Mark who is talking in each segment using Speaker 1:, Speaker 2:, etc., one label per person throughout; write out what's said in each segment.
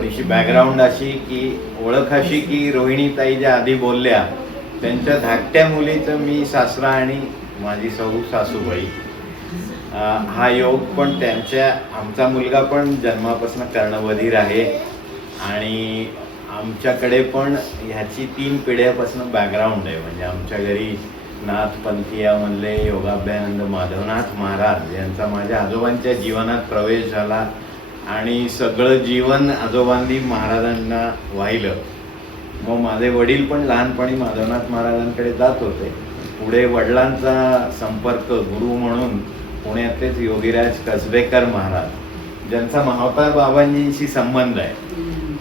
Speaker 1: थोडीशी बॅकग्राऊंड अशी की ओळख अशी की रोहिणीताई ज्या आधी बोलल्या त्यांच्या धाकट्या मुलीचं मी सासरा आणि माझी सहू सासूबाई. हा योग पण त्यांच्या आमचा मुलगा पण जन्मापासून कर्णवधीर आहे. आणि आमच्याकडे पण ह्याची तीन पिढ्यापासून बॅकग्राऊंड आहे. म्हणजे आमच्या घरी नाथ पंथीयामधले योगाभ्यानंद माधवनाथ महाराज यांचा माझ्या आजोबांच्या जीवनात प्रवेश झाला. आणि सगळं जीवन आजोबांनी महाराजांना वाहिलं. मग माझे वडील पण लहानपणी माधवनाथ महाराजांकडे जात होते. पुढे वडिलांचा संपर्क गुरु म्हणून पुण्यातलेच योगीराज कसबेकर महाराज ज्यांचा महावतार बाबांजींशी संबंध आहे.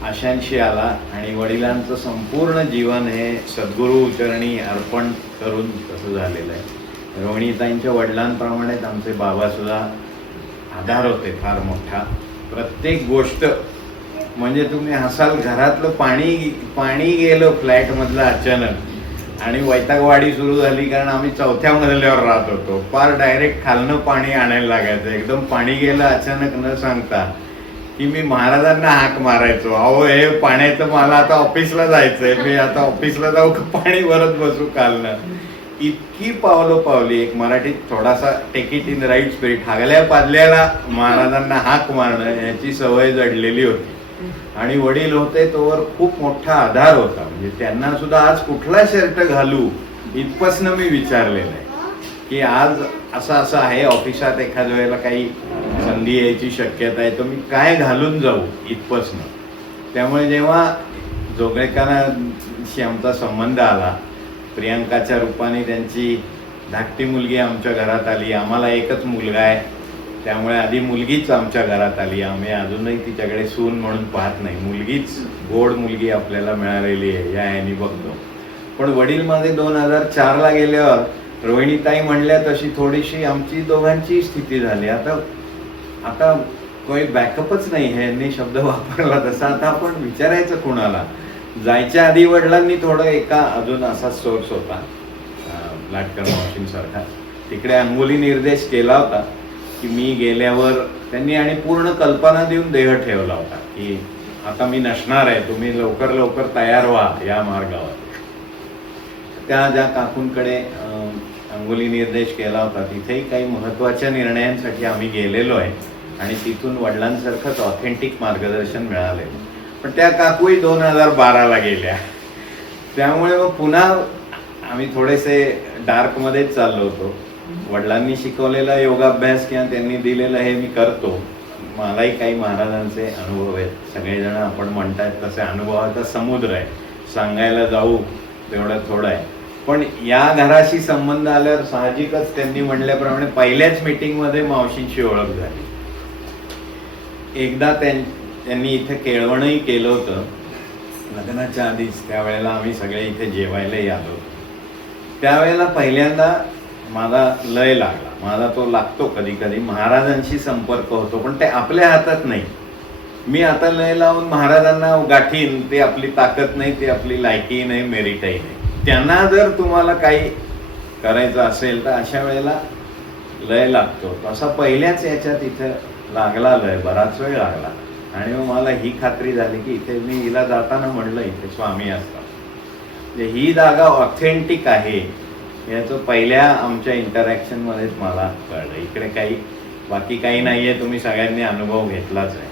Speaker 1: अशांशी आला आणि वडिलांचं संपूर्ण जीवन हे सद्गुरू चरणी अर्पण करून तसं झालेलं आहे. रोहिणीताईंच्या वडिलांप्रमाणेच आमचे बाबा सुद्धा आधार होते फार मोठा. प्रत्येक गोष्ट. म्हणजे तुम्ही हसाल घरातलं पाणी पाणी गेलं फ्लॅटमधलं अचानक. आणि वैतागवाडी सुरू झाली कारण आम्ही चौथ्या मजल्यावर राहत होतो. फार डायरेक्ट खालनं पाणी आणायला लागायचं. एकदम पाणी गेलं अचानक न सांगता. की मी महाराजांना हाक मारायचो. अहो हे पाण्याचं मला आता ऑफिसला जायचंय. मी आता ऑफिसला जाऊ का पाणी भरत बसू कालनं इतकी पावलं पावली एक मराठीत थोडासा take it in right spirit हागल्या पादल्याला महाराजांना हाक मारणं याची सवय जडलेली होती. आणि वडील होते तोवर खूप मोठा आधार होता. म्हणजे त्यांना सुद्धा आज कुठला शर्ट घालू इथपासनं मी विचारलेलं आहे. की आज असं असं आहे ऑफिसात एखाद्या वेळेला काही संधी यायची शक्यता आहे तर मी काय घालून जाऊ इथपासनं? त्यामुळे जेव्हा जोगळेकरांशी आमचा संबंध आला प्रियांकाच्या रूपाने त्यांची धाकटी मुलगी आमच्या घरात आली. आम्हाला एकच मुलगा आहे. त्यामुळे आधी मुलगीच आमच्या घरात आली. आम्ही अजूनही तिच्याकडे सून म्हणून पाहत नाही. मुलगीच गोड मुलगी आपल्याला मिळालेली आहे. या याने बघतो. पण वडील माझे दोन हजार चारला गेल्यावर रोहिणीताई म्हणल्या तशी थोडीशी आमची दोघांची स्थिती झाली. आता आता काही बॅकअपच नाही. ह्यांनी शब्द वापरला तसा. आता आपण विचारायचं कुणाला? जायच्या आधी वडिलांनी थोडं एका अजून असा सोर्स होता लाटकर मशीन सारखा. तिकडे अंगोली निर्देश केला होता की मी गेल्यावर त्यांनी आणि पूर्ण कल्पना देऊन देह ठेवला होता की आता मी नसणार आहे तुम्ही लवकर लवकर तयार व्हा या मार्गावर. त्या ज्या काकूंकडे अंगोली निर्देश केला होता तिथेही काही महत्त्वाच्या निर्णयांसाठी आम्ही गेलेलो आहे आणि तिथून वडिलांसारखंच ऑथेंटिक मार्गदर्शन मिळालेलं पण त्या काकूही दोन हजार बाराला गेल्या. त्यामुळे मग पुन्हा आम्ही थोडेसे डार्कमध्येच चाललो होतो. वडिलांनी शिकवलेला योगाभ्यास किंवा त्यांनी दिलेलं हे मी करतो. मलाही काही महाराजांचे अनुभव आहेत. सगळेजण आपण म्हणतात तसे अनुभवाचा समुद्र आहे. सांगायला जाऊ तेवढं थोडं आहे. पण या घराशी संबंध आल्यावर साहजिकच त्यांनी म्हणल्याप्रमाणे पहिल्याच मीटिंगमध्ये मावशींची ओळख झाली. एकदा त्यां त्यांनी इथे केळवणही केलं होतं. लग्नाच्या आधीच त्यावेळेला आम्ही सगळे इथे जेवायलाही आलो. त्यावेळेला पहिल्यांदा माझा लय लागला. माझा तो लागतो कधी कधी महाराजांशी संपर्क होतो पण ते आपल्या हातात नाही. मी आता लय लावून महाराजांना गाठीन ते आपली ताकद नाही ते आपली लायकी नाही मेरिटही नाही. त्यांना जर तुम्हाला काही करायचं असेल तर अशा वेळेला लय लागतो. तसा पहिल्याच याच्यात इथं लागला लय बराच वेळ लागला. आणि मग मला ही खात्री झाली की इथे मी हिला जाताना म्हणलं इथे स्वामी असतात. म्हणजे ही जागा ऑथेंटिक आहे. याचं पहिल्या आमच्या इंटरॅक्शनमध्येच मला कळलं. इकडे काही बाकी काही नाही आहे तुम्ही सगळ्यांनी अनुभव घेतलाच आहे.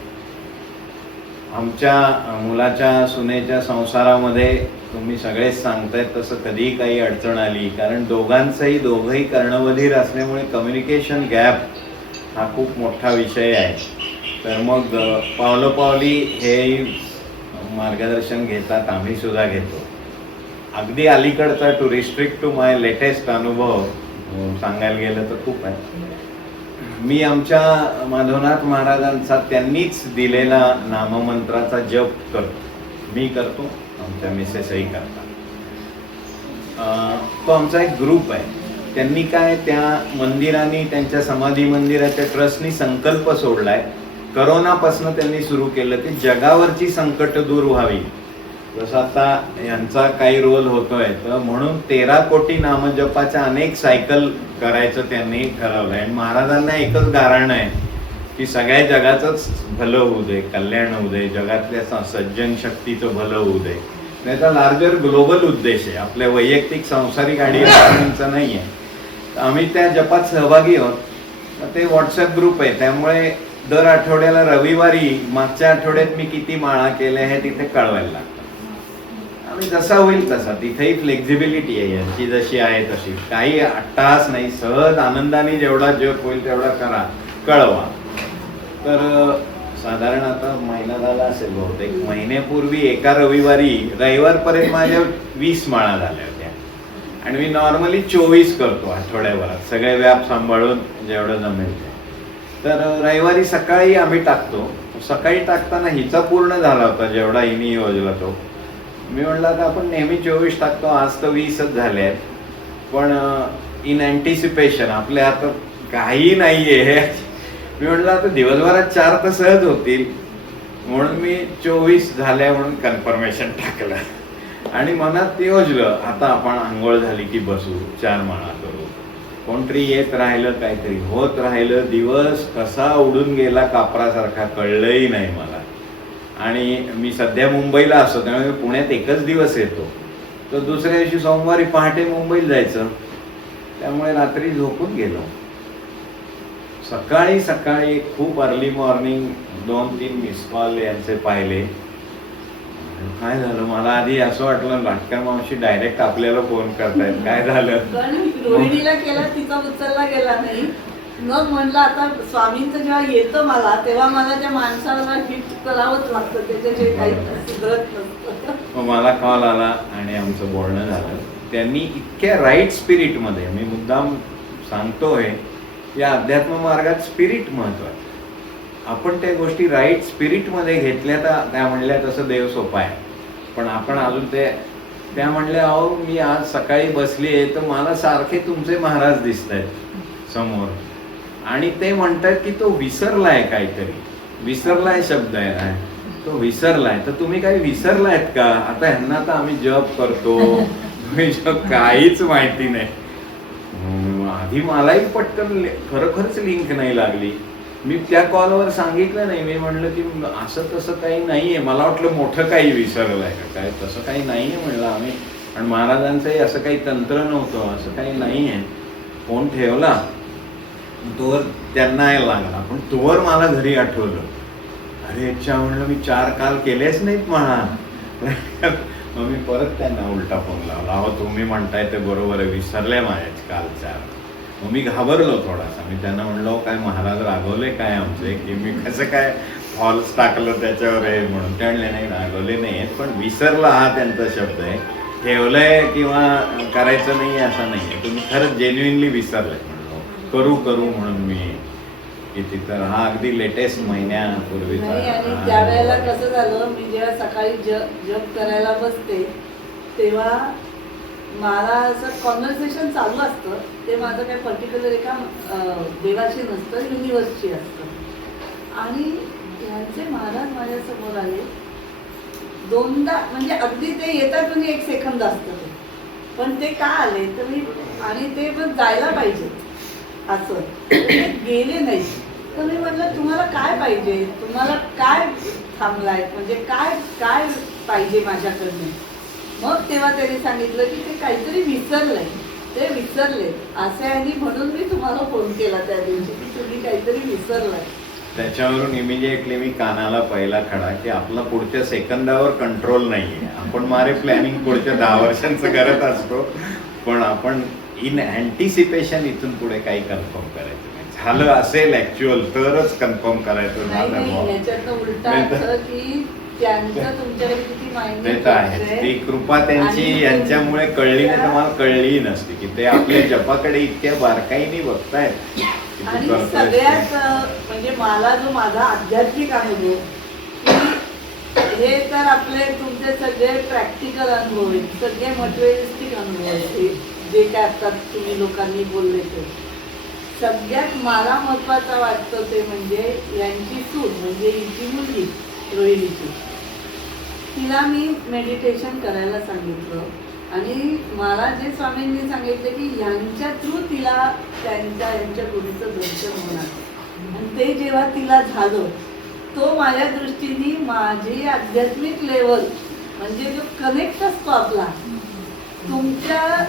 Speaker 1: आमच्या मुलाच्या सुनेच्या संसारामध्ये तुम्ही सगळेच सांगतायत तसं कधीही काही अडचण आली. कारण दोघांचंही दोघंही कर्णबधीर असल्यामुळे कम्युनिकेशन गॅप हा खूप मोठा विषय आहे. तर मग पावलोपावली हे मार्गदर्शन घेतात आम्ही सुद्धा घेतो. अगदी अलीकडचा to restrict to my latest अनुभव सांगायला गेलं तर खूप आहे. मी आमच्या माधवनाथ महाराजांचा त्यांनीच दिलेला नाममंत्राचा जप करतो. मी करतो आमच्या मिसेसही करतात. अं, तो आमचा एक ग्रुप आहे. त्यांनी काय त्या मंदिराने त्यांच्या समाधी मंदिराच्या ट्रस्टनी संकल्प सोडलाय. करोनापासून त्यांनी सुरू केलं की जगावरची संकट दूर व्हावी. जसं आता यांचा काही रोल होतोय तर म्हणून तेरा कोटी नामजपाच्या अनेक सायकल करायचं त्यांनी ठरवलंय. आणि महाराजांना एकच गारण आहे की सगळ्या जगाचंच भलं होऊ दे कल्याण होऊ दे जगातल्या सज्जन शक्तीचं भलं होऊ दे. नाही तर लार्जर ग्लोबल उद्देश आहे. आपल्या वैयक्तिक संसारिक आणि अडचणींचा नाही आहे आम्ही त्या जपात सहभागी आहोत. ते व्हॉट्सअप ग्रुप आहे त्यामुळे दर आठवड्याला रविवारी मागच्या आठवड्यात मी किती माळा केल्या हे तिथे कळवायला लागतं. आणि जसा होईल तसा तिथेही फ्लेक्झिबिलिटी आहे. यांची जशी आहे तशी. काही अट्टास नाही. सहज आनंदाने जेवढा जप होईल तेवढा करा. कळवा. तर साधारण आता महिना झाला असेल बहुतेक. महिन्यापूर्वी एका रविवारी रविवारपर्यंत माझ्या वीस माळा झाल्या होत्या. आणि मी नॉर्मली चोवीस करतो आठवड्याभरात. सगळे व्याप सांभाळून जेवढं जमेल ते. तर रविवारी सकाळी आम्ही टाकतो. सकाळी टाकताना हिचा पूर्ण झाला होता जेवढा हिने योजला तो. मी म्हटलं आता आपण नेहमी चोवीस टाकतो आज तर वीसच झाले आहेत. पण इन अँटिसिपेशन आपल्या हातात काही आहे मी म्हटलं आता दिवसभरात चार तर सहज होतील. म्हणून मी चोवीस झाल्या म्हणून कन्फर्मेशन टाकलं. आणि मनात योजलं आता आपण आंघोळ झाली की बसू चार माळा कोणतरी येत राहिलं काहीतरी होत राहिलं दिवस कसा उडून गेला कापरासारखा कळलंही नाही मला. आणि मी सध्या मुंबईला असतो त्यामुळे मी पुण्यात एकच दिवस येतो. तर दुसऱ्या दिवशी सोमवारी पहाटे मुंबईला जायचं. त्यामुळे रात्री झोपून गेलो. सकाळी सकाळी खूप अर्ली मॉर्निंग दोन तीन मिस कॉल यांचे पाहिले. काय झालं? मला आधी असं वाटलं लाटकर मावशी डायरेक्ट आपल्याला फोन करतायत. काय झालं?
Speaker 2: पण रोहिणीला केला तिचा उचलला गेला नाही. मग म्हणलं आता स्वामींचं जेव्हा येतं मला तेव्हा मला त्या माणसाला हिट करावंच लागतं त्याच्याशिवाय काही सुधरत नसतं.
Speaker 1: मग मला कॉल आला आणि आमचं बोलणं झालं. त्यांनी इतक्या राईट स्पिरिटमध्ये मी मुद्दाम सांगतोय या अध्यात्म मार्गात स्पिरिट महत्वाचं आपण त्या गोष्टी राईट स्पिरिटमध्ये घेतल्या तर त्या म्हणल्या तसं देव सोपा आहे. पण आपण अजून ते त्या म्हणल्या अहो मी आज सकाळी बसली आहे तर मला सारखे तुमचे महाराज दिसत आहेत समोर. आणि ते म्हणतात की तो विसरलाय काहीतरी. विसरलाय शब्द आहे ना. तो विसरलाय. तर तुम्ही काही विसरलायत का? आता ह्यांना तर आम्ही जप करतो. तुम्ही काहीच माहिती नाही. आधी मलाही पटकन खरोखरच लिंक नाही लागली. मी त्या कॉलवर सांगितलं नाही. मी म्हणलं की असं तसं काही नाही आहे मला वाटलं मोठं काही विसरलंय का? काय तसं काही नाही आहे म्हणलं आम्ही. आणि महाराजांचंही असं काही तंत्र नव्हतं. असं काही नाही आहे फोन ठेवला? तोवर त्यांना लागला. पण तोवर मला घरी आठवलं. अरे अच्छा म्हणलं मी चार काल केलेच नाहीत म्हणा. मग मी परत त्यांना उलटा फोन लावला. अहो तुम्ही म्हणताय ते बरोबर आहे. विसरले माझ्या काल चार मग मी घाबरलो थोडासा. मी त्यांना म्हणलो "अहो, काय महाराज रागवले काय आमचे? की मी कसं काय फॉल्स टाकलं त्याच्यावर आहे म्हणून? ते म्हणले नाही रागवले नाही आहेत पण विसरला हा त्यांचा शब्द आहे. ठेवलंय किंवा करायचं नाही असं नाही आहे. तुम्ही खरंच जेन्युइनली विसरलंय. म्हणलो करू करू म्हणून मी किती तर हा अगदी लेटेस्ट महिन्यापूर्वीचा
Speaker 2: नाही आणि
Speaker 1: हा
Speaker 2: त्यावेळेला
Speaker 1: अनुभव आहे.
Speaker 2: कसं झालं मी जेव्हा सकाळी जप जप करायला बसते तेव्हा मला असं कॉन्व्हर्सेशन चालू असतं ते माझं काही पर्टिक्युलर एका देवाशी नसतं युनिव्हर्सची असतं. आणि ह्यांचे महाराज माझ्यासमोर आले. दोनदा म्हणजे अगदी ते येतात म्हणजे एक सेकंद असतं ते. पण ते का आले? तर मी आणि ते पण जायला पाहिजे. असं. ते गेले नाही. तर मी म्हटलं तुम्हाला काय पाहिजे? तुम्हाला काय थांबलाय? म्हणजे काय काय पाहिजे माझ्याकडनं? मग तेव्हा त्यांनी सांगितलं की ते काहीतरी विसरलंय ते विसरले. असे आणि म्हणून मी तुम्हाला फोन केला त्या दिवशी की तुम्ही काहीतरी विसरलाय.
Speaker 1: त्याच्यावरून इमिजिएटली मी कानाला पहिला खडा की आपला पुढच्या सेकंदावर कंट्रोल नाहीये. आपण मारे प्लॅनिंग पुढच्या दहा वर्षांचं करत असतो. पण आपण इन अँटिसिपेशन इथून पुढे काही कन्फर्म करायचं नाही. झालं असेल ऍक्च्युअल तरच कन्फर्म करायचं. झालं
Speaker 2: त्यांचं तुमच्याकडे किती माहिती
Speaker 1: ते तर आहे. ती कृपा त्यांची
Speaker 2: आणि-
Speaker 1: यांच्यामुळे कळली नाही तर मला कळलीही नसती की ते आपल्या जपाकडे इतक्या बारकाईने बघतायत. की तू
Speaker 2: आणि
Speaker 1: करतोयस
Speaker 2: सगळ्यात
Speaker 1: ते.
Speaker 2: अं, म्हणजे मला जो माझा आध्यात्मिक अनुभव की हे तर आपले तुमचे सगळे प्रॅक्टिकल अनुभव आहेत सगळे मटेरियलिस्टिक अनुभव आहेत हे जे काय असतात तुम्ही लोकांनी बोलले ते. सगळ्यात मला महत्वाचं वाटतं ते म्हणजे यांची सूट म्हणजे हिची मुलगी. रोहिणीची. तिला मी मेडिटेशन करायला सांगितलं. आणि मला जे स्वामींनी सांगितलं की यांच्या थ्रू तिला त्यांच्या यांच्या गुरुचं दर्शन होणार. आणि ते जेव्हा तिला झालं तो माझ्या दृष्टीने माझी आध्यात्मिक लेवल म्हणजे जो कनेक्ट असतो आपला तुमच्या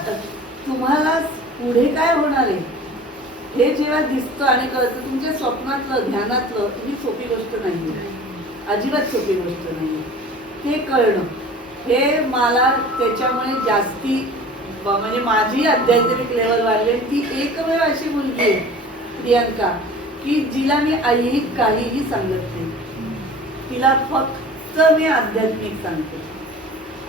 Speaker 2: तुम्हाला पुढे काय होणार आहे? हे जेव्हा दिसतं आणि कळतं तुमच्या स्वप्नातलं ध्यानातलं ही सोपी गोष्ट नाही अजिबात सोपी गोष्ट नाही हे कळणं. हे मला त्याच्यामुळे जास्ती म्हणजे माझी आध्यात्मिक लेवल वाढली ती एकमेव अशी मुलगी आहे प्रियंका की जिला मी आई काहीही सांगत नाही. तिला फक्त मी आध्यात्मिक सांगते.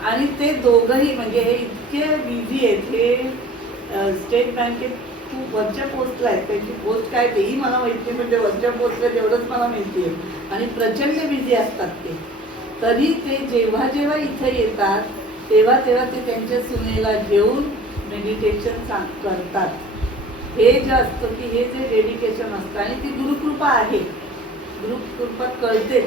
Speaker 2: आणि ते दोघंही म्हणजे हे इतके बिझी आहेत हे स्टेट बँकेत तू वरच्या पोस्टला आहे त्यांची पोस्ट काय तेही मला माहिती म्हणजे वरच्या पोस्टला तेवढंच मला माहिती आहे. आणि प्रचंड बिझी असतात ते. तरी ते जेव्हा जेव्हा इथे येतात तेव्हा तेव्हा ते त्यांच्या सुनेला घेऊन मेडिटेशन सांग करतात. हे जे असतं की हे जे डेडिकेशन असतं आणि ती गुरुकृपा आहे. गुरुकृपा कळतेच.